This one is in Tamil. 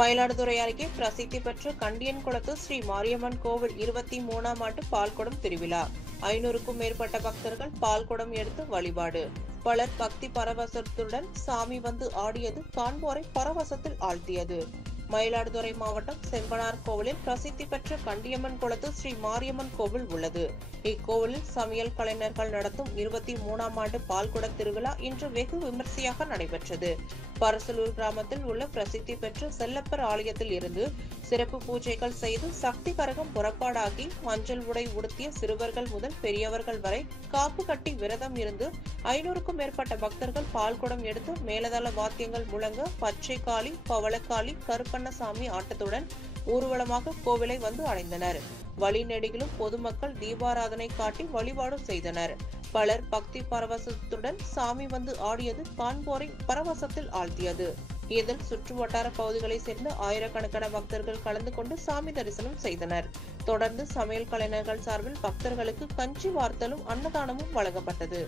மயிலாடுதுறை அருகே பிரசித்தி பெற்ற கண்டியன்குளத்து ஸ்ரீ மாரியம்மன் கோவில் 23ஆம் ஆண்டு பால்குடம் திருவிழா. 500க்கும் மேற்பட்ட பக்தர்கள் பால்குடம் எடுத்து வழிபாடு. பலர் பக்தி பரவசத்துடன் சாமி வந்து ஆடியது காண்போரை பரவசத்தில் ஆழ்த்தியது. மயிலாடுதுறை மாவட்டம் செம்பனார் கோவிலில் பிரசித்தி பெற்ற கண்டியம்மன் குளத்து ஸ்ரீ மாரியம்மன் கோவில் உள்ளது. இக்கோவிலில் சமையல் கலைஞர்கள் நடத்தும் 23ஆம் ஆண்டு பால்குட திருவிழா இன்று வெகு விமர்சையாக நடைபெற்றது. பரசலூர் கிராமத்தில் உள்ள பிரசித்தி பெற்ற செல்லப்பர் ஆலயத்தில் இருந்து சிறப்பு பூஜைகள் செய்து சக்தி கரகம் புறப்பாடாகி மஞ்சள் உடை உடுத்திய சிறுவர்கள் முதல் பெரியவர்கள் வரை காப்பு கட்டி விரதம் இருந்து 500க்கும் மேற்பட்ட பக்தர்கள் பால்குடம் எடுத்து மேலதள வாத்தியங்கள் முழங்க பச்சை காளி, பவளக்காளி, கருப்பண்ணசாமி ஆட்டத்துடன் ஊர்வலமாக கோவிலை வந்து அடைந்தனர். வழிநெடுகிலும் பொதுமக்கள் தீபாராதனை காட்டி வழிபாடு செய்தனர். பலர் பக்தி பரவசத்துடன் சாமி வந்து ஆடியது காண்போரை பரவசத்தில் ஆழ்த்தியது. இதில் சுற்று வட்டார பகுதிகளை சேர்ந்த ஆயிரக்கணக்கான பக்தர்கள் கலந்து கொண்டு சாமி தரிசனம் செய்தனர். தொடர்ந்து சமையல் கலைஞர்கள் சார்பில் பக்தர்களுக்கு கஞ்சி வார்த்தலும் அன்னதானமும் வழங்கப்பட்டது.